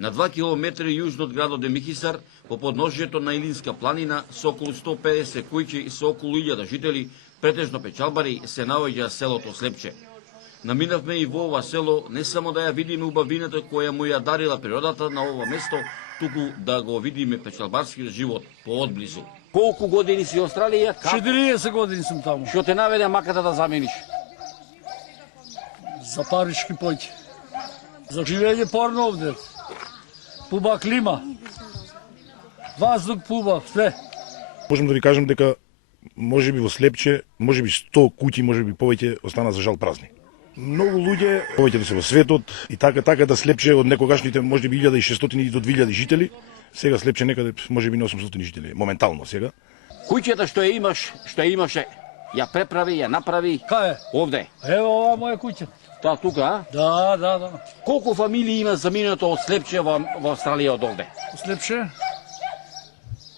На 2 километри јужно од градот Демихисар, по подножјето на Илинска планина, со околу 150 куќи и со околу 1000 жители, претежно печалбари, се наоѓа селото Слепче. Наминавме и во ова село не само да ја видиме убавината која му ја дарила природата на ова место, туку да го видиме печалбарскиот живот поодблизу. Колку години си Австралија? 40 години сум таму. Што те наведе маката да замениш? За парички појќи. За живење порно овде. Пуба клима. Ваздух пуба, све. Можам да ви кажам дека можеби во Слепче, можеби 100 куќи, можеби повеќе остана за жал празни. Многу луѓе, повеќето се во светот и така да Слепче од некогашните можеби 1600 до 2000 жители, сега Слепче некаде можеби на 800 жители, моментално сега. Куќата што имаше, ја преправи, ја направи. Кај е? Овде. Ево ова моја куќа. Та тука, а? Да. Колку фамилии има заминато од Слепче во Австралија од овде? Слепче?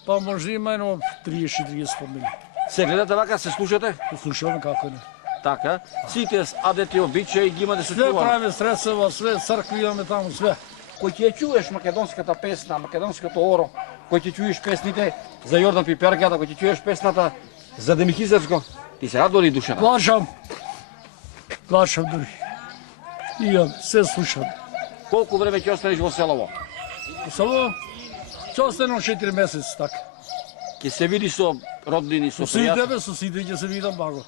Па може има едно 30 фамилии. Се гледате вака, се слушате? Слушаме како не. Така, сите адети обичаи ги има да се Све чуваме. правиме средства, све цркви имаме таму, све. Кој ќе ја чуеш македонската песна, македонското оро, кој ќе чуеш песните за Јордан Пиперката, кој ќе чуеш песната за Демихизарско, ти се радува ли душата? Плачам дури. Имам, се слушам. Колку време ќе останеш во селово? Само ќе останам 4 месеци така. Ќе се види со роднини, со пријатели? Со сите ќе се видам баго.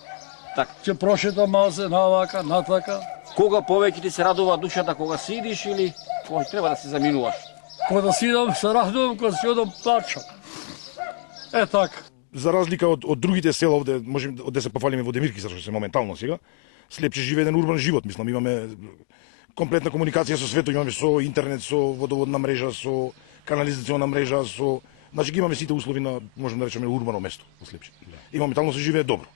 Така. Ќе прошетам малце навака, натака. Кога повеќе ти се радува душата, кога си идиш или кога треба да се заминуваш? Кога си идам, се радувам, кога си одам, плачам. Така. За разлика од другите села овде, можеме да се пофалиме во Демиркисар, што се моментално сега, Слепче живее еден урбан живот, мислам, имаме комплетна комуникација со светот, имаме со интернет, со водоводна мрежа, со канализациона мрежа, значи ги имаме сите услови на, можеме да речеме, урбано место во Слепче. И моментално се живее добро.